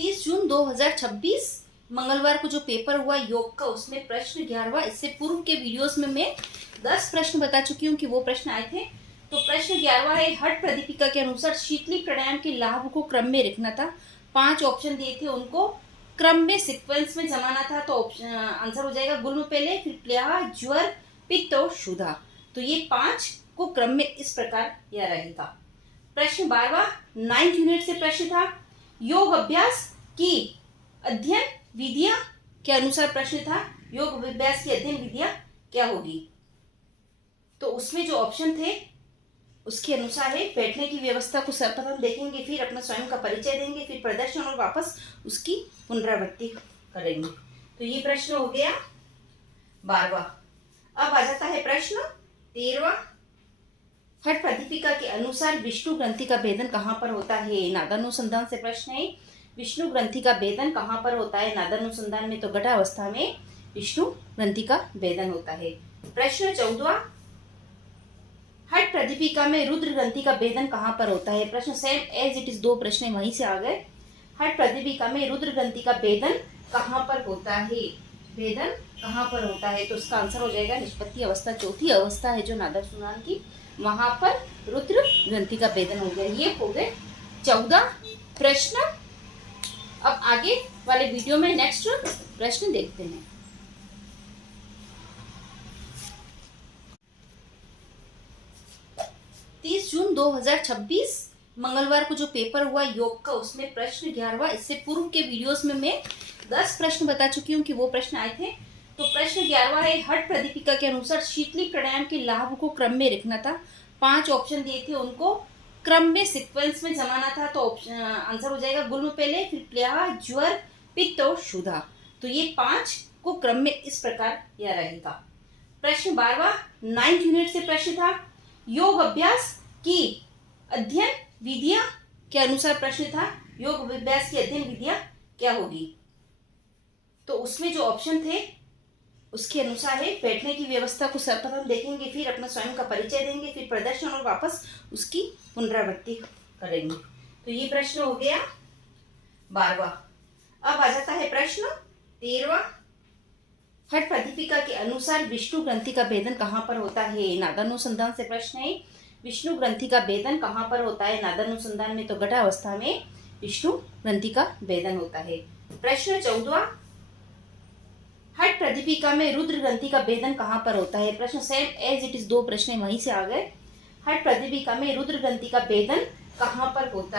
30 जून 2026 मंगलवार को जो पेपर हुआ योग का, उसमें प्रश्न 11वां। इससे पूर्व के वीडियोस में मैं 10 प्रश्न बता चुकी हूँ कि वो प्रश्न आए थे। तो प्रश्न 11वां है, हठ प्रदीपिका के अनुसार शीतली प्राणायाम के लाभ को क्रम में रखना था। 5 ऑप्शन दिए थे, उनको क्रम में सीक्वेंस में जमाना था। तो आंसर हो जाएगा गुल्म पहले, फिर प्लेहा, ज्वर, पित्त और क्षुधा। तो ये 5 को क्रम में इस प्रकार यह रहेगा। प्रश्न 12वां 9th यूनिट से प्रश्न था, योग अभ्यास की अध्ययन विधियां के अनुसार प्रश्न था, योग अभ्यास की अध्ययन विधियां क्या होगी। तो उसमें जो ऑप्शन थे उसके अनुसार है, बैठने की व्यवस्था को सर्वप्रथम देखेंगे, फिर अपना स्वयं का परिचय देंगे, फिर प्रदर्शन और वापस उसकी पुनरावृत्ति करेंगे। तो ये प्रश्न हो गया 12वां। अब आ जाता है प्रश्न 13वां, हठ प्रदीपिका के अनुसार विष्णु ग्रंथि का भेदन कहाँ पर होता है। नादानुसंधान से प्रश्न है, विष्णु ग्रंथि का भेदन कहाँ पर होता है। नादानुसंधान में तो गठावस्था में विष्णु ग्रंथि का भेदन होता है। प्रश्न 14वां, हठ प्रदीपिका में रुद्र ग्रंथि का भेदन कहाँ पर होता है। प्रश्न सेम एज इट इज, 2 प्रश्न वहीं से आ गए। हठ प्रदीपिका में रुद्र ग्रंथि का भेदन कहाँ पर होता है, भेदन कहाँ पर होता है। तो उसका आंसर हो जाएगा निष्पत्ति अवस्था, चौथी अवस्था है जो नादानुसंधान की, वहां पर रुद्र ग्रंथि का भेदन हो गया। ये हो गए 14 प्रश्न। अब आगे वाले वीडियो में नेक्स्ट प्रश्न देखते हैं। तीस जून 2026 मंगलवार को जो पेपर हुआ योग का, उसमें प्रश्न 11वां। इससे पूर्व के वीडियोस में मैं 10 प्रश्न बता चुकी हूँ कि वो प्रश्न आए थे। तो प्रश्न 11वां है, हठ प्रदीपिका के अनुसार शीतली प्राणायाम के लाभ को क्रम में रखना था। 5 ऑप्शन दिए थे, उनको क्रम में सीक्वेंस में जमाना था। तो आंसर हो जाएगा गुल्म पहले, फिर प्लेहा, ज्वर, पित्त और क्षुधा। तो ये 5 को क्रम में इस प्रकार यह रहेगा। प्रश्न 12वां 9th यूनिट से प्रश्न था, योग अभ्यास की अध्ययन विधियां के अनुसार प्रश्न था, योग अभ्यास की अध्ययन विधियां क्या होगी। तो उसमें जो ऑप्शन थे उसके अनुसार है, बैठने की व्यवस्था को सर्वप्रथम देखेंगे, फिर अपना स्वयं का परिचय देंगे, फिर प्रदर्शन और वापस उसकी पुनरावृत्ति करेंगे। तो ये प्रश्न हो गया 12वां। अब आ जाता है प्रश्न 13वां, हठ प्रदीपिका के अनुसार विष्णु ग्रंथि का भेदन कहाँ पर होता है। नादानुसंधान से प्रश्न है, विष्णु ग्रंथि का भेदन कहाँ पर होता है। नादानुसंधान में तो गठावस्था में विष्णु ग्रंथि का भेदन होता है। प्रश्न 14वां, हठ प्रदीपिका में रुद्र ग्रंथि का भेदन कहाँ पर होता है। प्रश्न सेम एज इट इज, 2 प्रश्न वहीं से आ गए। हठ प्रदीपिका में रुद्र ग्रंथि का भेदन कहाँ पर होता है।